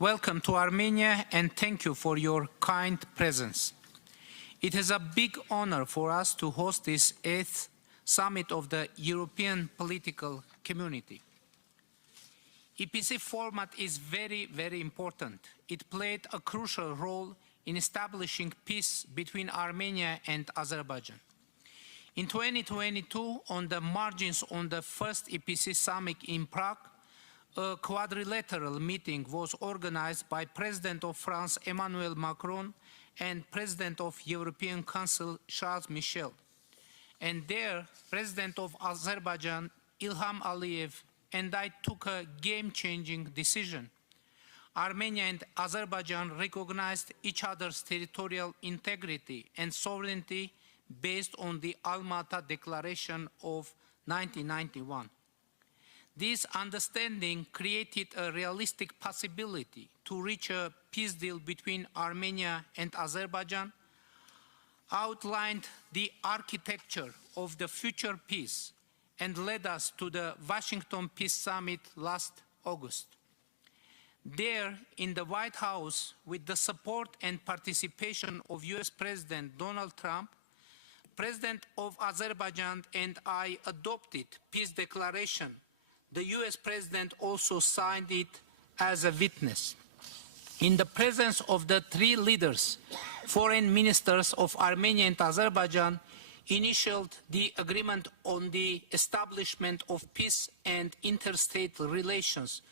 Welcome to Armenia and thank you for your kind presence. It is a big honor for us to host this 8th Summit of the European Political Community. EPC format is very important. It played a crucial role in establishing peace between Armenia and Azerbaijan. In 2022, on the margins of the first EPC summit in Prague, a quadrilateral meeting was organized by President of France Emmanuel Macron and President of European Council Charles Michel. And there, President of Azerbaijan Ilham Aliyev and I took a game-changing decision. Armenia and Azerbaijan recognized each other's territorial integrity and sovereignty based on the Almaty Declaration of 1991. This understanding created a realistic possibility to reach a peace deal between Armenia and Azerbaijan, outlined the architecture of the future peace, and led us to the Washington Peace Summit last August. There, in the White House, with the support and participation of US President Donald Trump, President of Azerbaijan and I adopted peace declaration. The US President also signed it as a witness. In the presence of the three leaders, foreign ministers of Armenia and Azerbaijan initialed the agreement on the establishment of peace and interstate relations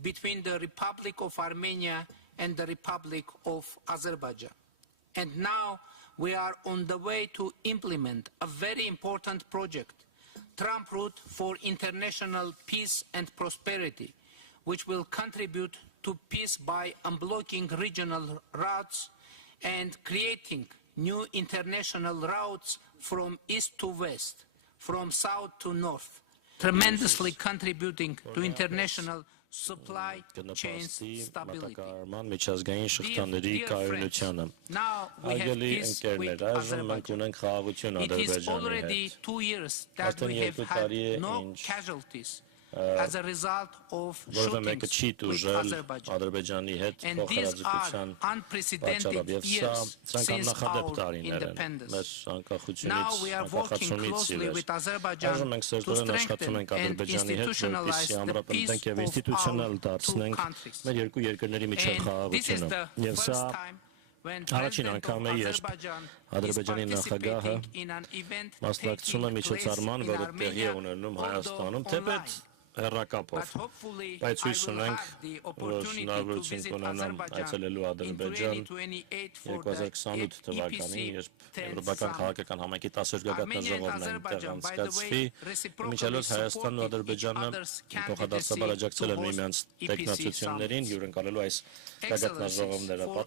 between the Republic of Armenia and the Republic of Azerbaijan. And now we are on the way to implement a very important project, Trump Route for International Peace and Prosperity, which will contribute to peace by unblocking regional routes and creating new international routes from east to west, from south to north, tremendously contributing to international supply chain stability. Now we have peace with Azerbaijan. It is already 2 years that we have had no casualties as a result of shootings with Azerbaijan. And these are unprecedented years since our independence. Now we are working closely with Azerbaijan to strengthen and institutionalize the peace of our two countries. And this is the first time when President of Azerbaijan is participating in an event taking place in Armenia, although online. But hopefully I will have the opportunity to visit Azerbaijan in 2028 for the EPC 10th Summit. Armenia and Azerbaijan, by the way, reciprocally supported each other's candidacy towards EPC summits. Excellencies,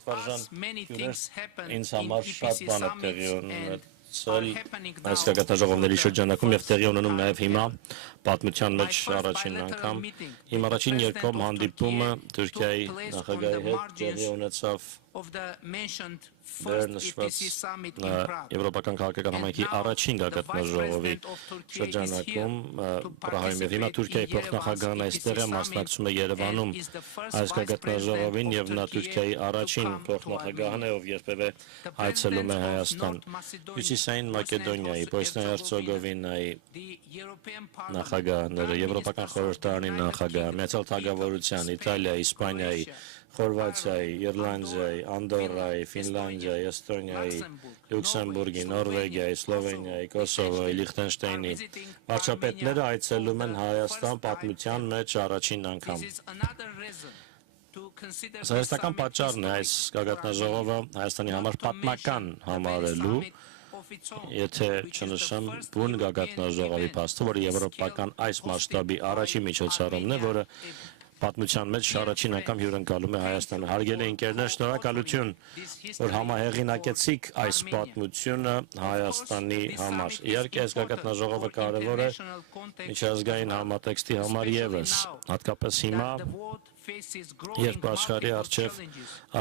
for us many things happen in EPC summits and այս գագաթնաժողովների շրջանակում եւ տեղի ունենում նաեւ հիմա պատմության մեջ առաջին անգամ իմ առաջին երկկողմ հանդիպումը Թուրքիայի նախագահի հետ տեղի ունեցավ Եվրոպական քաղաքական համայնքի առաջին գագաթնաժողովի շրջանակում Պրահայում եւ հիմա Թուրքիայի փոխնախագահն այստեղ է մասնակցում է Երևանում այս գագաթնաժողովին եւ նա Թուրքիայի առաջին փոխնախագահն է ով երբևէ այցելում է Հայաստան Հյուսիսային Մակեդոնիայի Բոսնիա Հերցեգովինայի նախագահները Եվրոպական խորհրդարանի նախագահ Միացյալ Թագավորության Իտալիայի Իսպանիայի Խորվաթիայի, Իռլանդիայի, Անդորրայի, Ֆինլանդիայի, Էստոնիայի, Լյուքսեմբուրգի, Նորվեգիայի, Սլովենիայի, Կոսովոյի, Լիխտենշտեյնի վարչապետները այցելում են Հայաստան պատմության մեջ առաջին անգամ։ Սահեստական պատճառն է այս գագաթնաժողովը Հայաստանի համար պատմական համարելու, եթե չնշեմ բուն գագաթնաժողովի փաստը, որը եվրոպական այս մասշտաբի առաջին միջոցառումն է, որը պատմության մեջ առաջին անգամ հյուրընկալում է Հայաստանը։ Հարգելի ընկերներ, շնորհակալություն, որ համահեղինակեցիք այս պատմությունը Հայաստանի համար։ Իհարկե, այս գագաթնաժողովը կարևոր է միջազգային համատեքստի համար ևս, հատկապես հիմա, երբ աշխարհի առջև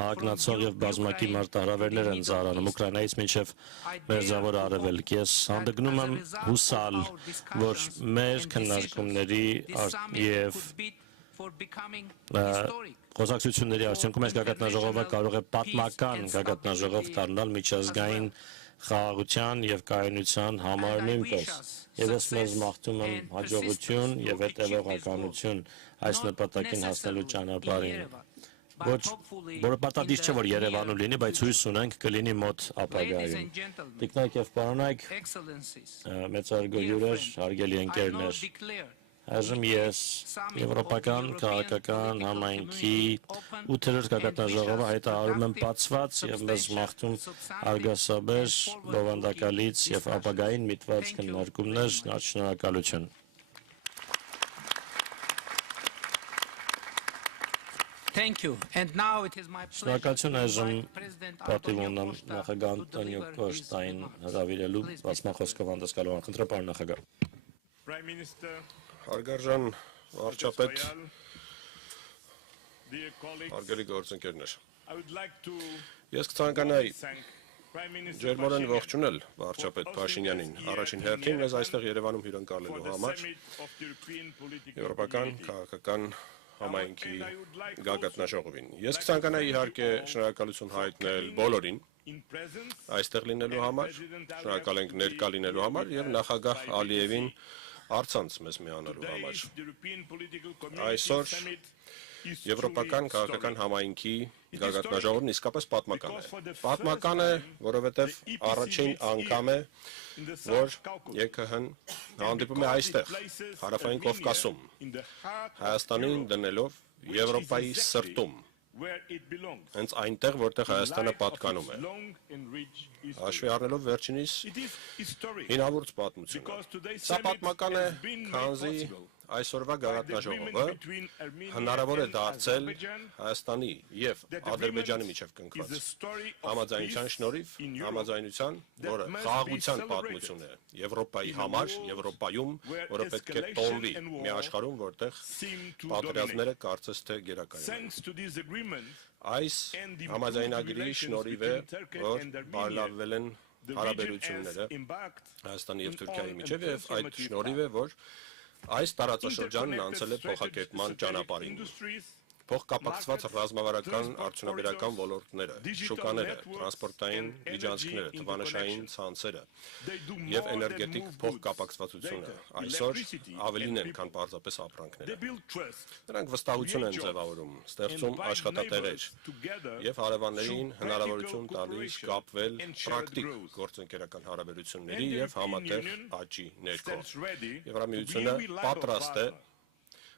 ահագնացող եւ բազմակի մարտահրավերներ են ծառանում Ուկրաինայից մինչեւ Մերձավոր Արևելք։ Ես հանդգնում եմ հուսալ, որ մեր քննարկումների եւ Խոսակցությունների արդյունքում այս գագաթնաժողովը կարող է պատմական գագաթնաժողով դառնալ միջազգային խաղաղության եւ կայունության համար նույնպես։ Եվ ես մեզ մաղթում եմ հաջողություն եւ հետեւողականություն այս նպատակին հասնելու ճանապարհին։ Ոչ, որը պարտադիր չէ, որ Երևանում լինի, բայց հույս ունենք կլինի մոտ ապագայում։ Տիկնայք եւ պարոնայք, մեծարգո հյուրեր, հարգելի ընկերներ, այժմ ես Եվրոպական քաղաքական համայնքի 8-րդ գագաթնաժողովը հայտարարում եմ բացված եւ մեզ մաղթում արգասաբեր, բովանդակալից եւ ապագային միտված քննարկումներ, շնորհակալություն։ Thank you. And now it is my pleasure Շնորհակալություն to այժմ invite President պատիվ Antonio ունեմ Costa նախագահ to Անտոնիո deliver his Կոստային remarks. հրավիրելու Please, բացմախոսքով հանդեսկալու անխնդրե պարոն նախագահ։ Prime Minister, Հարգարժան վարչապետ, Royal, dear colleagues, հարգելի գործընկերներ։ I would like to Ես կցանկանայի thank Prime Minister ջերմորեն Pashinyan ողջունել վարչապետ Փաշինյանին առաջին հերթին մեզ այստեղ Երևանում for հյուրընկալելու the համար summit of the European political Եվրոպական community. քաղաքական համայնքի գագաթնաժողովին։ Ես կցանկանայի իհարկե շնորհակալություն հայտնել բոլորին In presence, այստեղ լինելու համար, շնորհակալ ենք ներկա լինելու համար եւ նախագահ Ալիևին առցանց մեզ միանալու համար։ today's European political Այսօր community summit is Եվրոպական truly քաղաքական historic. համայնքի գագաթնաժողովն իսկապես պատմական է։ Պատմական է, որովհետև առաջին անգամ է, In the որ South Caucasus, ԵՔՀ-ն հանդիպում է այստեղ, Հարավային Կովկասում, in the heart of Հայաստանին Europe, դնելով which is Եվրոպայի exactly սրտում, where it belongs. հենց այնտեղ, որտեղ Հայաստանը պատկանում է։ Long and rich history. Հաշվի առնելով վերջինիս It is historic հինավուրց պատմությունը։ because today's Սա summit պատմական է, has been made քանզի possible այսօրվա by the agreement գագաթնաժողովը between Armenia հնարավոր է and դարձել Azerbaijan. Հայաստանի եւ That Ադրբեջանի agreement միջև is the կնքված story of համաձայնության peace շնորհիվ, in Europe համաձայնության, that որը must be խաղաղության celebrated պատմություն է Եվրոպայի in a համար, world Եվրոպայում, where որը պետք է escalation տոնվի and war մի աշխարհում, որտեղ seem to պատերազմները dominate. կարծես թե գերակայում են։ Thanks to this agreement, Այս and the համաձայնագրի improved շնորհիվ է, relations between որ Turkey and Armenia, բարելավվել են the region has հարաբերությունները embarked Հայաստանի եւ on Թուրքիայի an միջև եւ այդ transformative շնորհիվ է, որ այս տարածաշրջանն անցել է փոխակերպման ճանապարհին։ industries, Փոխկապակցված ռազմավարական արդյունաբերական ոլորտները, շուկաները, տրանսպորտային միջանցքները, թվանշային ցանցերը they do եւ more than էներգետիկ move goods, փոխկապակցվածությունը data, այսօր electricity ավելին and են, քան people. պարզապես They ապրանքները։ build trust Նրանք վստահություն են ձևավորում, ստեղծում and bind աշխատատեղեր neighbors together եւ հարևաններին through հնարավորություն practical տալիս cooperation կապվել and shared պրակտիկ growth. գործընկերական հարաբերությունների And the եւ համատեղ European աճի ներքո։ stands ready to be Եվրամիությունը a reliable պատրաստ է partner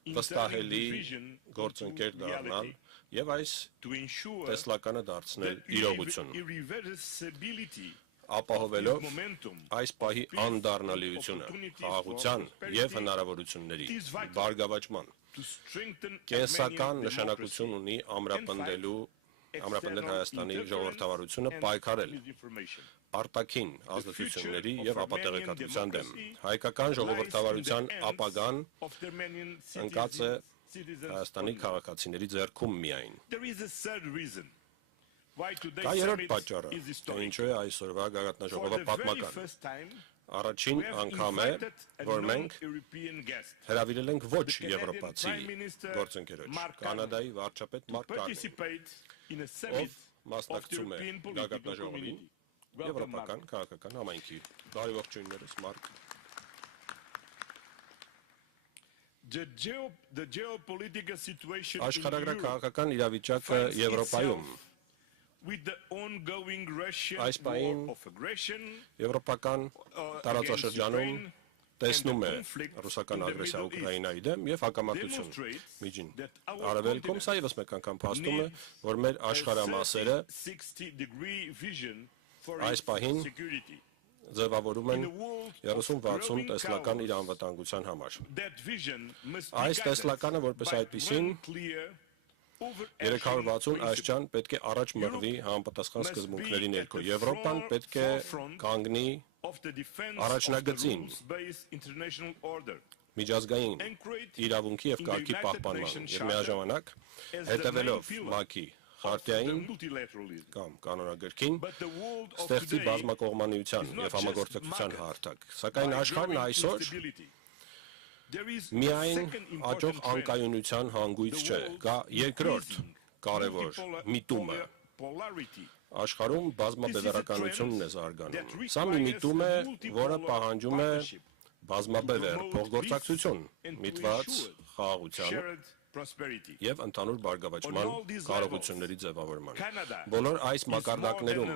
in turning վստահելի the vision գործընկեր into դառնալ reality, եւ այս to ensure տեսլականը դարձնել that իրողություն, irreversibility ապահովելով of momentum այս պահի անդառնալիությունը, խաղաղության եւ հնարավորությունների բարգավաճման to strengthen կենսական Armenian նշանակություն ունի ամրապնդել Հայաստանի ժողովրդավարությունը պայքարել misinformation. արտաքին ազդեցությունների եւ ապատեղեկատվության դեմ։ Հայկական ժողովրդավարության ապագան Of the Armenian ընկած է citizens Հայաստանի only. քաղաքացիների ձեռքում միայն։ There is a third reason why today's Կա երրորդ summit պատճառը, is թե historic. ինչու է այսօրվա For գագաթնաժողովը the very պատմական։ first time, Առաջին we have անգամ է, invited a որ մենք non-European guest հրավիրել ենք ոչ The Canadian եվրոպացի Prime Minister գործընկերոջ, Mark Carney, Կանադայի վարչապետ to Մարկ Կարնի, participate in a ով summit of the մասնակցում է European political գագաթնաժողովին community. Welcome, Եվրոպական Mark. քաղաքական համայնքի։ Բարի ողջույններս Մարկ։ The geopolitical situation in Աշխարհագրական Europe քաղաքական իրավիճակը finds Եվրոպայում itself with the ongoing Russian Այս պահին war of aggression եվրոպական against տարածաշրջանում Ukraine տեսնում է and the conflict ռուսական in the ագրեսիա Middle East Ուկրաինայի դեմ եւ հակամարտություն demonstrates միջին that our արևելքում։ Սա continent եւս մեկ անգամ փաստում է, needs որ մեր աշխարհամասերը 60-degree vision for Այս its պահին security. ձևավորում են In a world of 30-60 growing տեսլական իր chaos, անվտանգության համար։ that vision must be Այս guided տեսլականը որպես by այդպիսին one clear, 360 overarching աշճան պետք է առաջ մղվի համապատասխան սկզբունքների ներքո։ Եվրոպան պետք է կանգնի of the defense առաջնագծին of the rules-based international order, միջազգային anchored իրավունքի եւ in the կարգի United պահպանման Nations եւ միաժամանակ as the հետևելով main pillar ՄԱԿ-ի of the խարտիային multilateralism. կամ կանոնագրքին But the world of ստեղծի today բազմակողմանիության is not եւ just համագործակցության marked հարթակ։ Սակայն by աշխարհն growing այսօր instability. Միայն աճող անկայունության հանգույց չէ, կա երկրորդ կարևոր միտումը։ Աշխարհում բազմաբևեռականությունն է զարգանում։ Սա մի միտում է, որը պահանջում է բազմաբևեռ փոխգործակցություն, միտված խաղաղության եւ ընդհանուր բարգավաճման կարողությունների ձևավորման։ Բոլոր այս մակարդակներում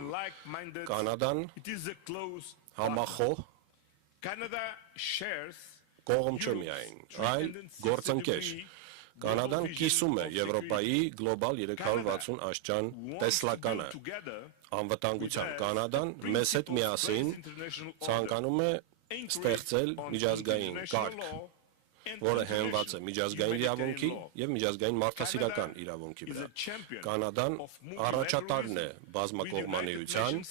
Կանադան համախոհ կողմ չէ միայն, այլ գործընկեր։ Կանադան կիսում է Եվրոպայի գլոբալ 360 աստիճան տեսլականը։ Անվտանգության Կանադան մեզ հետ միասին ցանկանում է ստեղծել միջազգային կարգ, որը հենված է միջազգային իրավունքի եւ միջազգային մարդասիրական իրավունքի վրա։ Կանադան առաջատարն է բազմակողմանիության,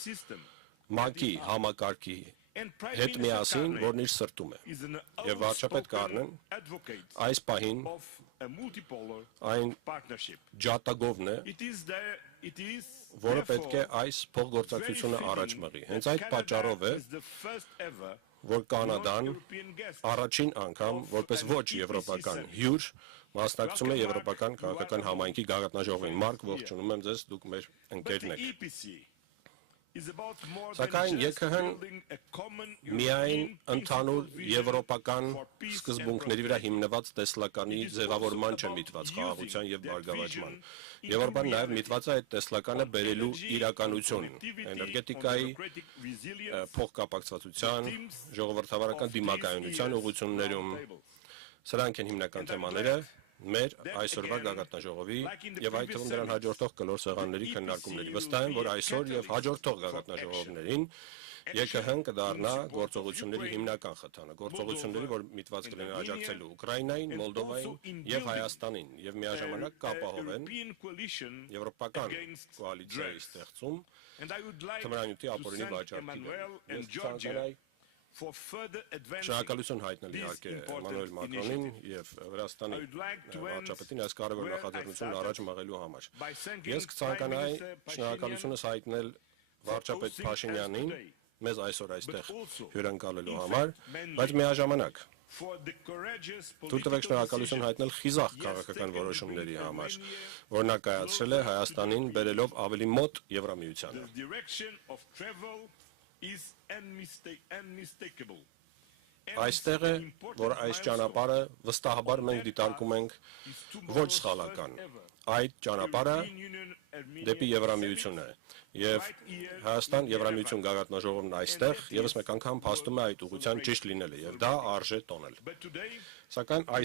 ՄԱԿ-ի համակարգի հետ միասին, որն իր սրտում է։ Եվ վարչապետ Կարնեն այս պահին այն ջատագովն է, որը պետք է այս փոխգործակցությունը առաջ մղի։ Հենց այդ պատճառով է, որ Կանադան առաջին անգամ, որպես ոչ եվրոպական հյուր, մասնակցում է Եվրոպական քաղաքական համայնքի գագաթնաժողովին։ Մարկ, ողջունում եմ ձեզ, դուք մեր ընկերն եք։ Սակայն ԵՔՀ-ն միայն ընդհանուր եվրոպական սկզբունքների վրա հիմնված տեսլականի ձևավորման չէ միտված խաղաղության եւ բարգավաճման։ Եվրոպան նաեւ միտված է այդ տեսլականը բերելու իրականություն, էներգետիկայի, փոխկապակցվածության, ժողովրդավարական դիմակայունության ուղղություններում։ Սրանք են հիմնական թեմաները մեր այսօրվա գագաթնաժողովի եւ այդ թվում նրան հաջորդող կլոր սեղանների քննարկումների։ Վստահ եմ, որ այսօր եւ հաջորդող գագաթնաժողովներին ԵՔՀ-ն կդառնա գործողությունների հիմնական խթանը, գործողությունների, որ միտված կլինեն աջակցելու Ուկրաինային, Մոլդովային եւ Հայաստանին եւ միաժամանակ կապահովեն եվրոպական կոալիցիայի ստեղծում թմրանյութի ապօրինի վաճառքի։ Շնորհակալություն հայտնել իհարկե Էմանուել Մակրոնին եւ Վրաստանի վարչապետին այս կարևոր նախաձեռնությունն առաջ մղելու համար։ Ես կցանկանայի շնորհակալությունս հայտնել վարչապետ Փաշինյանին մեզ այսօր այստեղ հյուրընկալելու համար, բայց միաժամանակ թույլ տվեք շնորհակալություն հայտնել խիզախ քաղաքական որոշումների համար, որ նա կայացրել է Հայաստանին բերելով ավելի մոտ Եվրամիությանը։ Այստեղ է, որ այս ճանապարհը վստահաբար մենք դիտարկում ենք ոչ սխալական։ Այդ ճանապարհը դեպի Եվրամիություն է։ Եվ Հայաստան Եվրամիություն գագաթնաժողովն այստեղ եւս մեկ անգամ փաստում է այդ ուղղության ճիշտ լինելը, եւ դա արժե տոնել։ Սակայն